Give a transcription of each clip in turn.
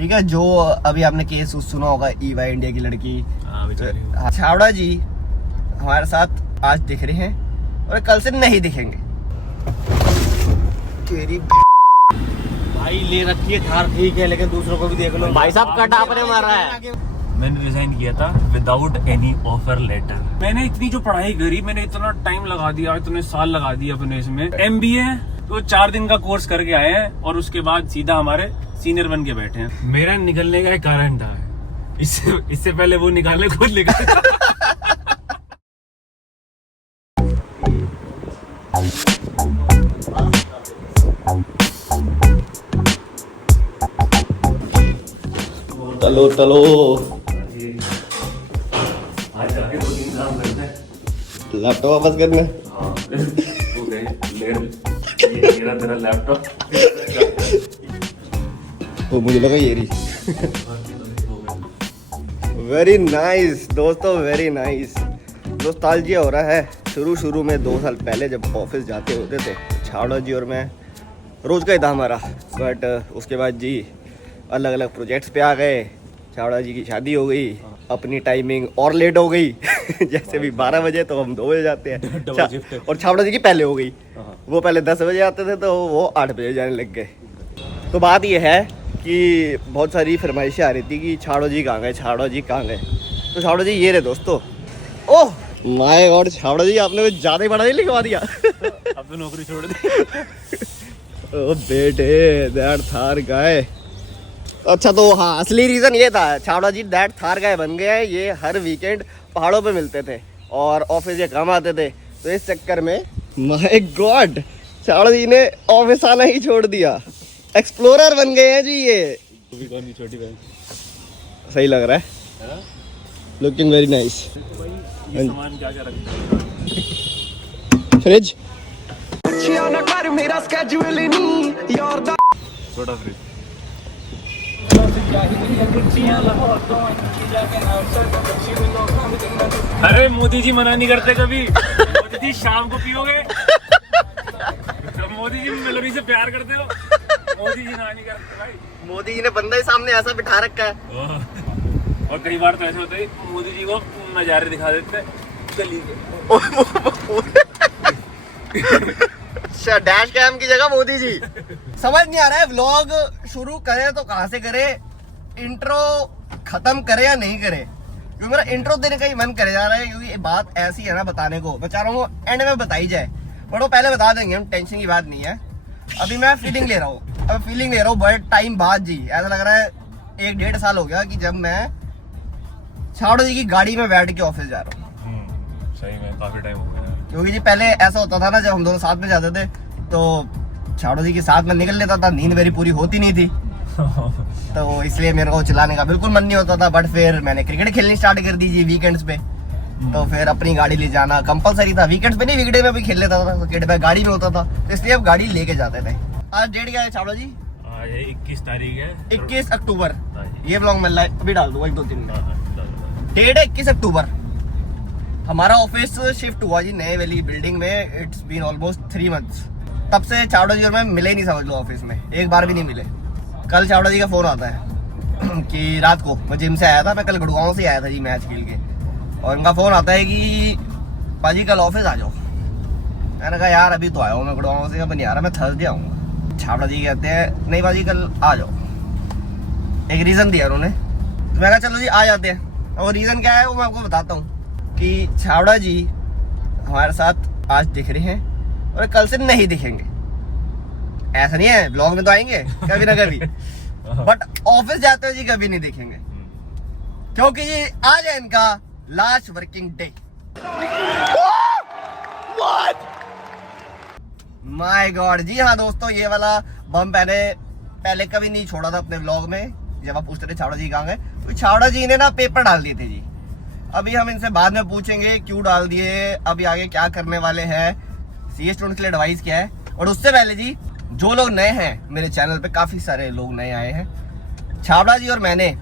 ठीक है। जो अभी आपने केस सुना होगा ईवा इंडिया की लड़की, छावड़ा जी हमारे साथ आज दिख रहे हैं और कल से नहीं दिखेंगे। तेरी भाई ले रखी है थार, ठीक है, लेकिन दूसरों को भी देख लो। भाई साहब कट आपने मारा है। मैंने रिजाइन किया था विदाउट एनी ऑफर लेटर। मैंने इतनी जो पढ़ाई करी, मैंने इतना टाइम लगा दिया, इतने साल लगा दिए अपने इसमें। MBA तो 4 दिन का कोर्स करके आए हैं और उसके बाद सीधा हमारे सीनियर बन के बैठे हैं। मेरा निकलने का एक कारण था, इससे पहले वो निकालने खुद निकल। चलो चलो आज जाके 2-3 काम करते हैं। लैपटॉप वापस करना। मेरा तेरा लैपटॉप वो मुझे लगा ये रही। वेरी नाइस दोस्तों, वेरी नाइस। नॉस्टैल्जिया हो रहा है। शुरू में 2 साल पहले जब ऑफिस जाते होते थे छावड़ा जी और मैं, रोज का ही था हमारा। बट उसके बाद जी अलग अलग प्रोजेक्ट्स पे आ गए। छावड़ा जी की शादी हो गई, अपनी टाइमिंग और लेट हो गई। जैसे भी 12 बजे तो हम 2 बजे जाते हैं। और छावड़ा जी की पहले हो गई, वो पहले 10 बजे आते थे तो वो 8 बजे जाने लग गए। तो बात ये है कि बहुत सारी फरमाइशें आ रही थी कि छावड़ा जी कहाँ गए, छावड़ा जी कहाँ गए। तो छावड़ा जी ये रहे दोस्तों। ओह माय गॉड, छावड़ा जी आपने कुछ ज़्यादा ही बड़ा ही लिखवा दिया। अब तो नौकरी छोड़ दी। ओ बेटे, दैट थार गाय। अच्छा तो हाँ, असली रीज़न ये था छावड़ा जी दैट थार गाय बन गए हैं। ये हर वीकेंड पहाड़ों पे मिलते थे और ऑफिस के काम आते थे। तो इस चक्कर में माय गॉड छावड़ा जी ने ऑफिस आना ही छोड़ दिया। एक्सप्लोरर बन गए हैं जी ये। छोटी बहन सही लग रहा है, लुकिंग वेरी नाइस। सामान क्या क्या रखते हैं? फ्रिज, छोटा फ्रिज। अरे मोदी जी मना नहीं करते कभी। मोदी जी शाम को पियोगे तो मोदी जी मेलोडी से प्यार करते हो। मोदी जी ना नहीं करते भाई। मोदी जी ने बंदा ही सामने ऐसा बिठा रखा है। और कई बार तो ऐसे होता है मोदी जी को नजारे दिखा देते हैं गली के। अच्छा, डैश कैम की जगह मोदी जी। समझ नहीं आ रहा है व्लॉग शुरू करें तो कहाँ से करें, इंट्रो खत्म करे या नहीं करे। क्योंकि मेरा इंट्रो देने का ही मन करे जा रहा है, क्योंकि बात ऐसी है ना बताने को। मैं चाह रहा हूँ एंड में बताई जाए, बट वो पहले बता देंगे हम, टेंशन की बात नहीं है। अभी मैं फीलिंग ले रहा हूँ, बड़े टाइम बाद जी। ऐसा लग रहा है 1-1.5 साल हो गया कि जब मैं छावड़ा जी की गाड़ी में बैठ के ऑफिस जा रहा हूँ। सही में काफी टाइम हो गया। क्योंकि जी पहले ऐसा होता था ना, जब हम दोनों साथ में जाते थे तो छावड़ा जी के साथ में निकल लेता था, नींद मेरी पूरी होती नहीं थी। तो इसलिए मेरे को चलाने का बिल्कुल मन नहीं होता था। बट फिर मैंने क्रिकेट खेलनी स्टार्ट कर दी जी वीकेंड्स पे। तो फिर अपनी गाड़ी ले जाना कंपलसरी था। वीकेंड्स पे नहीं, वीकडे में भी खेल लेता था, क्रिकेट में गाड़ी में होता था, तो इसलिए अब गाड़ी लेके जाते थे। आज डेट क्या है छावड़ा जी? आज 21 तारीख है, 21 अक्टूबर। ये व्लॉग मैं अभी डाल दूंगा 1-2 दिन में। डेट है 21 अक्टूबर। हमारा ऑफिस शिफ्ट हुआ जी नए वाली बिल्डिंग में। It's been almost 3 months. तब से छावड़ा जी और मैं मिले ही नहीं, समझ लो ऑफिस में एक बार भी नहीं मिले। कल छावड़ा जी का फोन आता है कि रात को मैं जिम से आया था, मैं कल गुड़गांव से आया था जी मैच खेल के, और उनका फोन आता है कि पाजी कल ऑफिस आ जाओ। मैंने कहा यार अभी तो आया हूँ मैं गुड़गांव से, अब नहीं आ रहा, मैं थर्सडे आऊँगा। छावड़ा जी कहते हैं नहीं पाजी कल आ जाओ। एक रीज़न दिया उन्होंने, तो मैं कहा चलो जी आ जाते हैं। और रीज़न क्या है वो मैं आपको बताता हूँ कि छावड़ा जी हमारे साथ आज दिख रहे हैं और कल से नहीं दिखेंगे। ऐसा नहीं है, ब्लॉग में तो आएंगे कभी ना कभी, बट ऑफिस जाते हैं जी कभी नहीं दिखेंगे, क्योंकि ये आज है इनका last working day. My God जी हाँ दोस्तों, ये वाला बम पहले कभी नहीं छोड़ा था अपने व्लॉग में। जब आप पूछते थे छावड़ा जी कहाँ गए, तो छावड़ा जी ने ना पेपर डाल दिए थे जी। अभी हम इनसे बाद में पूछेंगे क्यों डाल दिए, अभी आगे क्या करने वाले हैं, सीए स्टूडेंट्स के लिए एडवाइस क्या है। और उससे पहले जी जो लोग नए हैं मेरे चैनल पे, काफी सारे लोग नए आए हैं। छावड़ा जी और मैंने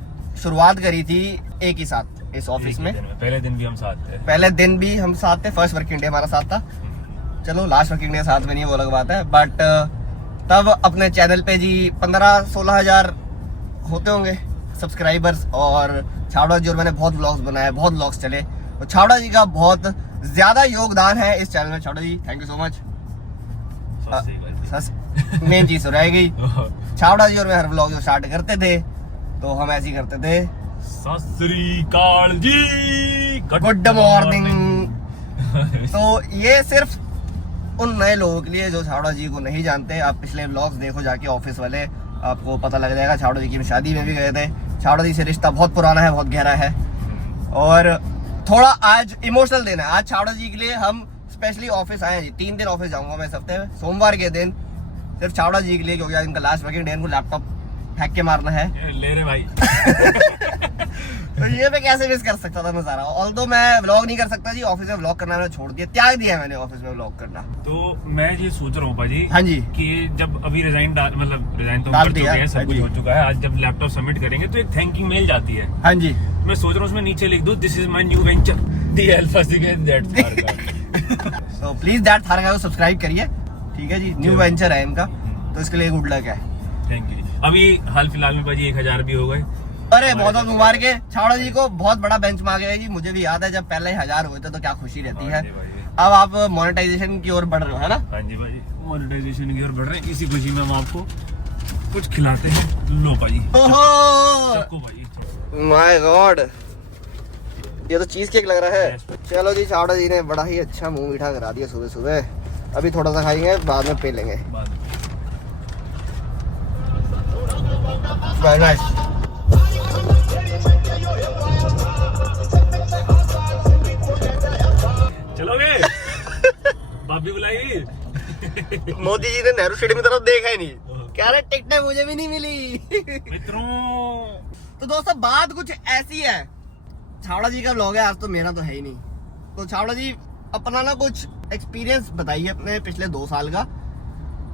शुरुआत करी थी एक ही साथ इस ऑफिस में। पहले दिन भी हम साथ थे। पहले दिन भी हम साथ थे, फर्स्ट वर्किंग डे हमारा साथ था। चलो लास्ट वर्किंग डे साथ में नहीं है वो अलग बात है, बट तब अपने चैनल पे जी 15-16 हज़ार होते होंगे सब्सक्राइबर्स, और छावड़ा जी और मैंने बहुत व्लॉग्स बनाए, बहुत व्लॉग्स चले, तो छावड़ा जी का बहुत ज्यादा योगदान है इस चैनल में। छावड़ा ji thank you so much. Main चीज तो रह गई, छावड़ा जी और मैं हर व्लॉग जो स्टार्ट करते थे तो हम ऐसे ही करते थे, सत श्री अकाल जी, गुड मॉर्निंग। तो ये सिर्फ उन नए लोगों के लिए जो छावड़ा जी को नहीं जानते। आप पिछले व्लॉग्स देखो जाके, ऑफिस वाले, आपको पता लग जाएगा। छावड़ा जी की शादी में भी गए थे। छावड़ा जी से रिश्ता बहुत पुराना है, बहुत गहरा है, और थोड़ा आज इमोशनल दिन है। आज छावड़ा जी के लिए हम स्पेशली ऑफिस आए हैं जी। 3 दिन ऑफिस जाऊंगा मैं इस हफ्ते में, सोमवार के दिन सिर्फ छावड़ा जी के लिए, क्योंकि आज इनका लास्ट वर्किंग डे, इनको लैपटॉप फेंक के मारना है। ले रहे भाई। तो ये मैं कैसे मिस कर सकता था नजारा। ऑल्दो मैं व्लॉग नहीं कर सकता जी, ऑफिस में व्लॉग करना मैंने छोड़ दिया, त्याग दिया मैंने ऑफिस में व्लॉग करना। तो मैं ये सोच रहा हूँ भाजी, हाँ जी, कि जब अभी रिजाइन तो डाल कर दिया, चुके हैं, सब हाँ कुछ जी। हो चुका है। आज जब लैपटॉप सबमिट करेंगे तो एक थैंकिंग मेल जाती है। हाँ जी। मैं सोच रहा हूँ उसमें नीचे लिख दूं, this is my new venture, the alpha cigarette that थारका। तो प्लीज दैट थारका को सब्सक्राइब करिए, ठीक है जी। न्यू वेंचर है इनका, तो इसके लिए गुड लक है। Thank you. अभी हाल फिलहाल में भाजी 1000 भी हो गए। अरे बहुत बहुत मुबारक है छावड़ा जी को, बहुत बड़ा बेंच मार्क है जी। मुझे भी याद है जब पहले 1000 हुए थे तो क्या खुशी रहती है। अब आप मोनेटाइजेशन की ओर बढ़ रहे हो, है ना? हाँ जी भाजी, मोनेटाइजेशन की ओर बढ़ रहे हैं। इसी खुशी में हम आपको कुछ खिलाते हैं। लो भाजी, चक्कू भाजी। माय गॉड, ये तो चीज केक लग रहा है। चलो जी, छावड़ा जी ने बड़ा ही अच्छा मुंह मीठा करा दिया सुबह सुबह। अभी थोड़ा सा खाएंगे, बाद में पी लेंगे। Very nice. चलोगे? भाभी बुलाएगी। मोदी जी ने नेहरू स्टेडियम की तरफ देखा ही नहीं, कह रहे टिकटें मुझे भी नहीं मिली। मित्रों, तो दोस्तों बात कुछ ऐसी है, छावड़ा जी का व्लॉग है आज, तो मेरा तो है ही नहीं। तो छावड़ा जी अपना ना कुछ एक्सपीरियंस बताइए अपने पिछले 2 साल का,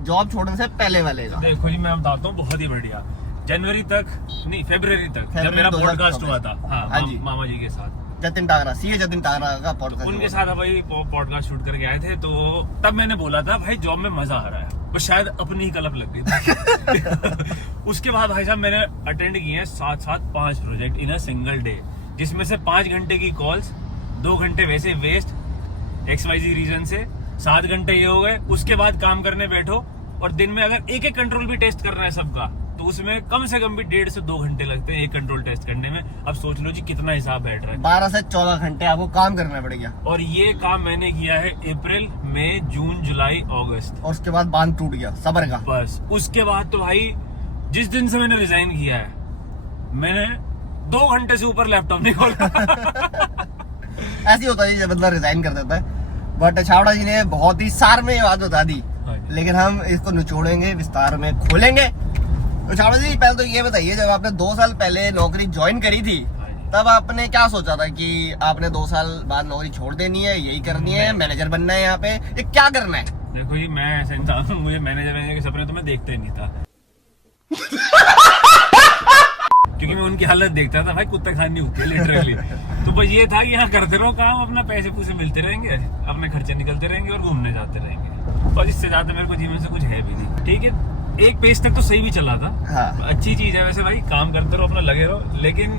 जॉब छोड़ने से पहले वाले का। देखो जी, मैं बताता हूँ, बहुत ही बढ़िया। जनवरी तक नहीं, फरवरी तक जब मेरा पॉडकास्ट हुआ था, हाँ जी, मामा जी के साथ, जतिन टागरा, सीए जतिन टागरा का पॉडकास्ट, उनके साथ भाई पॉडकास्ट शूट करके आए थे। तो तब मैंने बोला था भाई जॉब में मजा आ रहा है, बस शायद अपनी ही कलप लग गई थी। उसके बाद भाई साहब मैंने अटेंड किए हैं 5 project in a single day, जिसमें से 5 घंटे की कॉल्स, 2 घंटे वैसे वेस्ट XYZ रीजन से, 7 घंटे ये हो गए। उसके बाद काम करने बैठो, और दिन में अगर एक कंट्रोल भी टेस्ट करना है सबका, तो उसमें कम से कम भी 1.5 से 2 घंटे लगते हैं एक कंट्रोल टेस्ट करने में। अब सोच लो जी कितना हिसाब बैठ रहा है। 12 से 14 घंटे आपको काम करना पड़ेगा। और ये काम मैंने किया है अप्रैल, मई, जून, जुलाई, अगस्त, और उसके बाद बांध टूट गया सबर का। बस उसके बाद तो भाई जिस दिन से मैंने रिजाइन किया है, मैंने 2 घंटे से ऊपर लैपटॉप नहीं खोला। ऐसी होता है जब बंदा रिजाइन कर देता है। बट छावड़ा जी ने बहुत ही सार में ये बात बता दी, लेकिन हम इसको निचोड़ेंगे, विस्तार में खोलेंगे। तो छावड़ा जी पहले तो ये बताइए, जब आपने 2 साल पहले नौकरी ज्वाइन करी थी, तब आपने क्या सोचा था कि आपने 2 साल बाद नौकरी छोड़ देनी है, यही करनी है, मैनेजर बनना है यहाँ पे, ये क्या करना है? देखो जी, मैं ऐसा इंसान हूँ, मुझे मैनेजर बनने के सपने तो मैं देखता ही नहीं था। क्योंकि मैं उनकी हालत देखता था, भाई कुत्ता खानी होती है लिटरली। तो बस ये था कि यहाँ करते रहो काम, अपना पैसे पूसे मिलते रहेंगे, अपने खर्चे निकलते रहेंगे और घूमने जाते रहेंगे। और इससे ज्यादा मेरे को जीवन से कुछ है भी नहीं। ठीक है, एक पेज तक तो सही भी चला था, हाँ। अच्छी चीज है वैसे भाई, काम करते रहो, अपना लगे रहो। लेकिन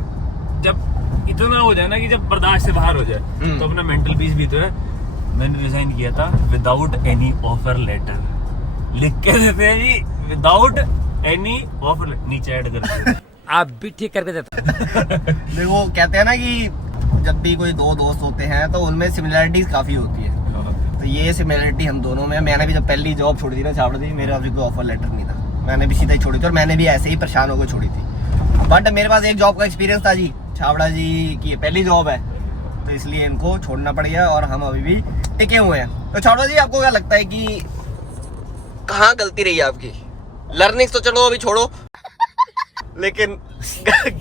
जब इतना हो जाए ना कि जब बर्दाश्त से बाहर हो जाए, तो अपना मेंटल पीस भी तो है। मैंने रिजाइन किया था विदाउट एनी ऑफर लेटर, लिख के देते हैं जी, विदाउट एनी ऑफर, नीचे ऐड कर आप भी ठीक करके देता। देखो कहते हैं ना कि जब भी कोई 2 दोस्त होते हैं तो उनमें सिमिलरिटीज काफी होती है, तो ये सिमिलरिटी हम दोनों में। मैंने भी जब पहली जॉब छोड़ी थी ना छावड़ा जी, मेरे पास कोई ऑफर लेटर नहीं था, मैंने भी सीधा ही छोड़ी थी, और मैंने भी ऐसे ही परेशान होकर छोड़ी थी। बट मेरे पास एक जॉब का एक्सपीरियंस था जी, छावड़ा जी की ये पहली जॉब है, तो इसलिए इनको छोड़ना पड़ गया, और हम अभी भी टिके हुए हैं। तो छावड़ा जी आपको क्या लगता है कि कहाँ गलती रही है आपकी? लर्निंग्स तो चलो अभी छोड़ो, लेकिन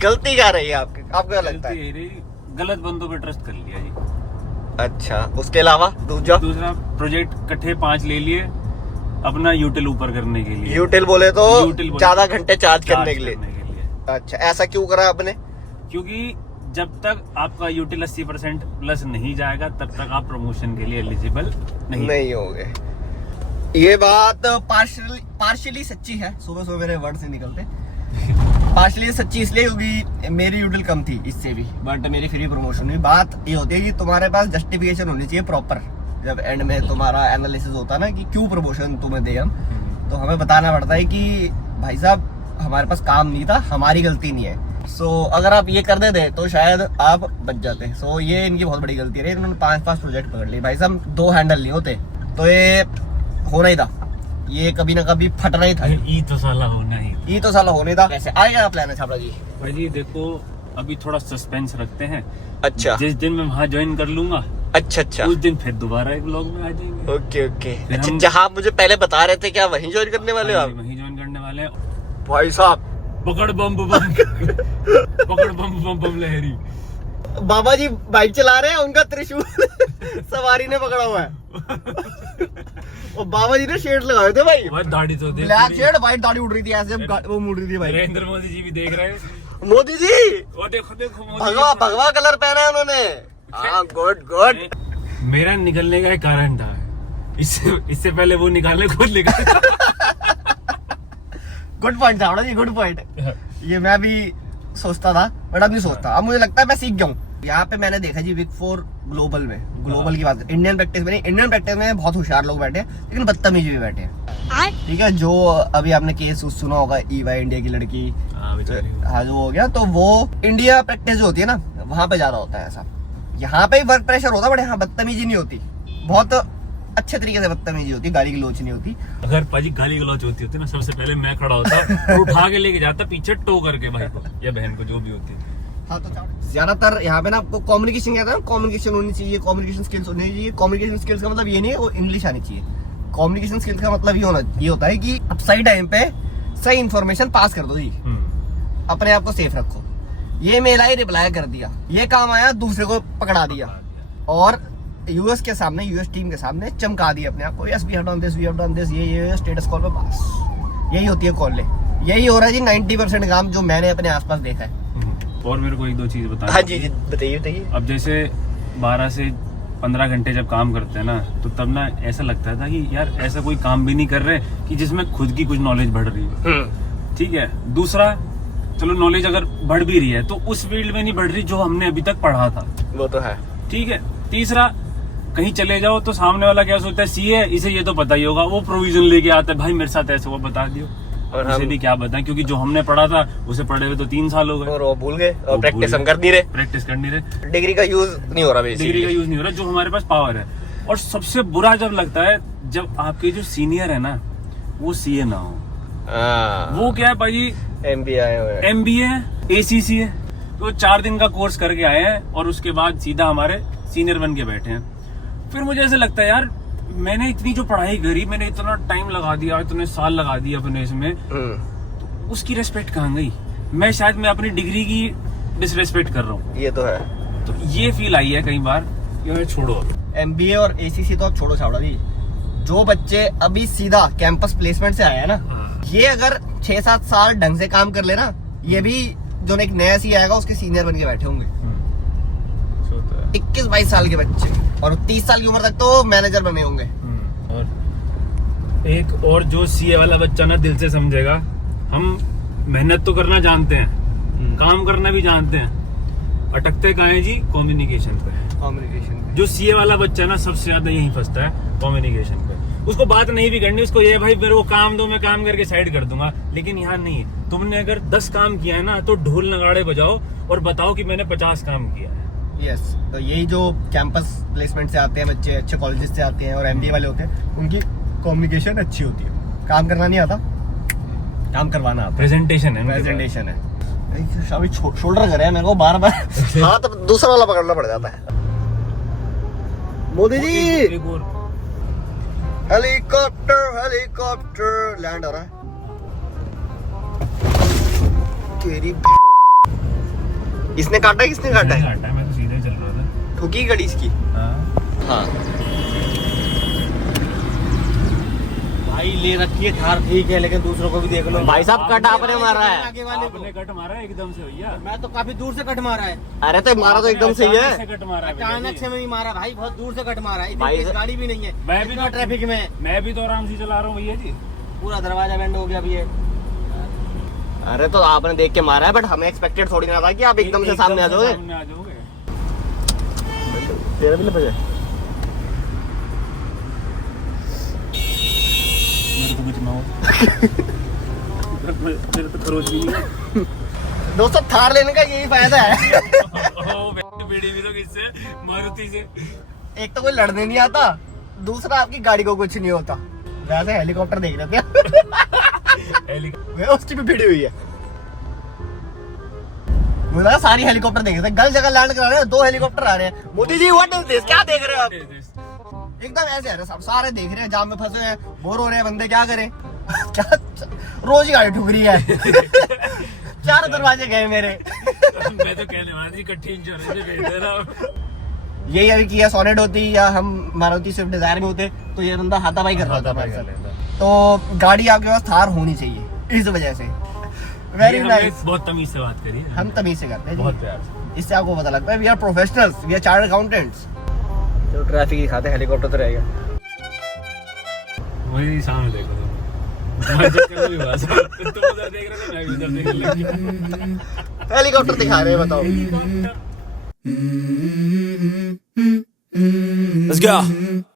गलती क्या रही है आपकी? आपको क्या लगता है? गलत बंदों पे ट्रस्ट कर लिया जी। अच्छा, उसके अलावा दूसरा प्रोजेक्ट इकट्ठे 5 ले लिए अपना यूटिल ऊपर करने के लिए। यूटिल बोले तो ज्यादा घंटे चार्ज करने के लिए। अच्छा, ऐसा क्यों करा आपने? क्योंकि जब तक आपका यूटिल 80% प्लस नहीं जाएगा, तब तक आप प्रमोशन के लिए एलिजिबल नहीं होगे। ये बात पार्शियली सच्ची है, सुबह सुबह मेरे वर्ड से निकलते। पार्शली सच्ची इसलिए क्योंकि मेरी यूटिल कम थी इससे भी, बट मेरी फ्री प्रमोशन हुई। बात ये होती है कि तुम्हारे पास जस्टिफिकेशन होनी चाहिए प्रॉपर। जब एंड में तुम्हारा एनालिसिस होता है ना कि क्यों प्रमोशन तुम्हें दे हम, तो हमें बताना पड़ता है कि भाई साहब हमारे पास काम नहीं था, हमारी गलती नहीं है। सो अगर आप ये कर देते तो शायद आप बच जाते। सो ये इनकी बहुत बड़ी गलती है। इन्होंने 5 प्रोजेक्ट पकड़ लिए भाई साहब, 2 हैंडल नहीं होते तो ये होना ही था, ये कभी ना कभी फटना ही था। ई तो साला होना ही, ये तो साला होने था। कैसे आएगा प्लान है छापड़ा जी? भाई जी देखो अभी थोड़ा सस्पेंस रखते हैं। अच्छा जिस दिन मैं वहाँ ज्वाइन कर लूंगा अच्छा उस दिन फिर दोबारा एक ब्लॉग में आ जाएंगे। Okay okay. फिर अच्छा हम- जहाँ आप मुझे पहले बता रहे थे क्या वहीं ज्वाइन करने वाले हो आप? वहीं ज्वाइन करने वाले हैं। भाई साहब पकड़ बम बम पकड़ बम बम बम लहरी। बाबा जी बाइक चला रहे हैं, उनका त्रिशूल सवारी ने पकड़ा हुआ है। और बाबा जी ने शेड लगाए थे भाई, भाई दाढ़ी तो देख, ब्लैक शेड, व्हाइट दाढ़ी उड़ रही थी ऐसे, वो मुड़ रही थी भाई। नरेंद्र मोदी जी भी देख रहे हैं। मोदी जी वो देखो देखो मोदी भगवा जी। भगवा कलर पहना है उन्होंने। हाँ गुड गुड। मेरा निकलने का एक कारण था, इससे पहले वो निकालने खुद निकल। गुड पॉइंट था जी, गुड पॉइंट। ये मैं भी सोचता था बट अब नहीं सोचता, अब मुझे लगता है मैं सीख गया हूँ। यहाँ पे मैंने देखा जी विक 4 ग्लोबल में, ग्लोबल की बात, इंडियन प्रैक्टिस में नहीं, इंडियन प्रैक्टिस में बहुत होशियार लोग बैठे हैं लेकिन बदतमीज भी बैठे हैं। ठीक है, जो अभी आपने केस सुना होगा ईवा इंडिया की लड़की, हाँ जो हो गया, तो वो इंडिया प्रैक्टिस जो होती है ना वहाँ पे ज्यादा होता है ऐसा। यहाँ पे वर्क प्रेशर होता है बट यहाँ बदतमीजी नहीं होती, बहुत अच्छे तरीके से बदतमीजी होती है, गाली गलौच नहीं होती। अगर पाजी गाली गलौच होती ना, सबसे पहले मैं खड़ा होता और उठा के लेके जाता पीछे टो करके भाई को या बहन को, जो भी होती है। हाँ तो ज्यादातर यहाँ पे ना आपको कम्युनिकेशन कहता है ना, कम्युनिकेशन होनी चाहिए, कम्युनिकेशन स्किल्स होनी चाहिए। कम्युनिकेशन स्किल्स का मतलब ये नहीं है वो इंग्लिश आनी चाहिए। कम्युनिकेशन स्किल्स का मतलब ये होता है कि आप सही टाइम पे सही इन्फॉर्मेशन पास कर दो जी, अपने आप को सेफ रखो। ये मेल आई, रिप्लाई कर दिया, ये काम आया, दूसरे को पकड़ा दिया और यूएस के सामने, यूएस टीम के सामने चमका दिया अपने आप को। Yes we have done this, we have done this, ये स्टेटस कॉल पे पास। यही होती है कॉल। यही हो रहा है जी 90% काम जो मैंने अपने आसपास देखा है। और मेरे को एक दो चीज बता। हाँ जी जी बताइए बताइए। अब जैसे 12 से 15 घंटे जब काम करते हैं ना, तो तब ना ऐसा लगता था कि यार ऐसा कोई काम भी नहीं कर रहे कि जिसमें खुद की कुछ नॉलेज बढ़ रही है। ठीक है, दूसरा चलो नॉलेज अगर बढ़ भी रही है तो उस फील्ड में नहीं बढ़ रही जो हमने अभी तक पढ़ा था। वो तो है। ठीक है, तीसरा कहीं चले जाओ तो सामने वाला क्या सोचता है, सी है इसे ये तो पता ही होगा, वो प्रोविजन लेके आता है, भाई मेरे साथ ऐसे वो बता दियो। और उसे भी क्या बताएं, क्योंकि जो हमने पढ़ा था उसे पढ़े हुए तो 3 साल हो गए और वो भूल गए और प्रैक्टिस हम कर नहीं रहे, प्रैक्टिस कर नहीं रहे, डिग्री का यूज नहीं हो रहा, डिग्री का यूज नहीं हो रहा जो हमारे पास पावर है। और सबसे बुरा जब लगता है जब आपके जो सीनियर है ना वो सीए ना हो। वो क्या है भाई, MBA ACC है, तो 4 दिन का कोर्स करके आए हैं और उसके बाद सीधा हमारे सीनियर बन के बैठे हैं। फिर मुझे ऐसा लगता है यार मैंने इतनी जो पढ़ाई करी, मैंने इतना टाइम लगा दिया, इतने साल लगा दिया अपने इसमें, तो उसकी रेस्पेक्ट कहाँ गई? मैं शायद मैं अपनी डिग्री की डिसरेस्पेक्ट कर रहा हूँ। ये तो है। तो ये फील आई है कई बार, यार छोड़ो MBA और ACC तो अब छोड़ो छावड़ा जी। जो बच्चे अभी सीधा कैंपस प्लेसमेंट से आए हैं ना, ये अगर 6-7 साल ढंग से काम कर लेना, ये भी जो एक नया सी आएगा उसके सीनियर बन के बैठे होंगे। 21-22 साल के बच्चे और 30 साल की उम्र तक तो मैनेजर बने होंगे। और एक और जो सीए वाला बच्चा ना दिल से समझेगा, हम मेहनत तो करना जानते हैं, काम करना भी जानते हैं, अटकते कहाँ हैं जी? कम्युनिकेशन पे। जो सीए वाला बच्चा ना सबसे ज्यादा यही फंसता है, कम्युनिकेशन पे। उसको बात नहीं भी करनी, उसको ये भाई मेरे को काम दो, मैं काम करके साइड कर दूंगा। लेकिन यहाँ नहीं है, तुमने अगर 10 काम किया है ना तो ढोल नगाड़े बजाओ और बताओ कि मैंने 50 काम किया है। यस, तो यही जो कैंपस प्लेसमेंट से आते हैं बच्चे, अच्छे कॉलेजेस से आते हैं और MBA वाले होते हैं, उनकी कम्युनिकेशन अच्छी होती है। काम करना नहीं आता, काम करवाना आता है। प्रेजेंटेशन है, प्रेजेंटेशन है। अभी शोल्डर करे मेरे को बार बार हाँ, तो दूसरा वाला पकड़ना पड़ जाता है। मोदी जी हेलीकॉप्टर लैंड हो रहा है। तेरी इसने काटा है, किसने काटा है? मैं तो सीधे चल रहा था। ठुकी गाड़ी इसकी। हाँ भाई ले रखी है थार, ठीक है, लेकिन दूसरों को भी देख लो। भाई साहब कट आपने मारा है। आगे वाले आपने कट मारा है एकदम से भैया। मैं तो काफी दूर से कट मारा है। अरे तो मारा तो एकदम सही है। अचानक से कट मारा है भैया अचानक जी। से मैं नहीं मारा भाई, बहुत दूर से कट मारा है। भाई इतनी तेज गाड़ी भी नहीं है, मैं भी इतना ट्रैफिक में। मैं भी तो आराम से चला रहा हूँ भैया जी। पूरा दरवाजा बैंड हो गया अभी ये। अरे तो आपने देख के मारा है, बट हमें एक्सपेक्टेड थोड़ी ना था कि आप एकदम से सामने आ जाओगे। सामने आ जाओगे। तेरा भी बजे मेरे को कुछ ना हो। मेरे तो खरोच भी नहीं है। दोस्तों थार लेने का यही फायदा है। बीड़ी भी तो किससे, मारुति से। एक तो कोई लड़ने नहीं आता, दूसरा आपकी गाड़ी को कुछ नहीं होता। वैसे हेलीकॉप्टर देख रहे थे वे उसकी भी भिड़ी हुई है। मुझे लगा सारी हेलीकॉप्टर देख रहे थे, गलत जगह लैंड करा रहे हैं, 2 हेलीकॉप्टर आ रहे हैं। Modi ji what is this, क्या देख रहे हो आप? एकदम ऐसे है सब, सारे देख रहे हैं, जाम में फंसे हैं, बोर हो रहे हैं बंदे, क्या करें? क्या रोज ही गाड़ी ठुक रही है। 4 दरवाजे गए मेरे। मैं तो कहने वाला थी इकट्ठी इंश्योरेंस भेज दे रहा हूं। यही अभी किया सोनेट होती या हम मारुति स्विफ्ट डिजायर में होते तो ये बंदा हाथापाई कर रहा था हमारे साथ। तो गाड़ी आपके पास थार होनी चाहिए इस वजह से। Very nice. बहुत तमीज से बात करी। हम तमीज से करते हैं बहुत प्यार से। इससे आपको पता लगता है we are professionals, we are chartered accountants. तो ट्रैफिक दिखाते हैं, हेलीकॉप्टर तो रहेगा। वही सामने देखो तुम्हारे चक्कर में भी हुआ था। तुम उधर देख रहे थे, मैं भी उधर देख रहा था। हेलीकॉप्टर दिखा रहे हैं, बताओ। Let's go.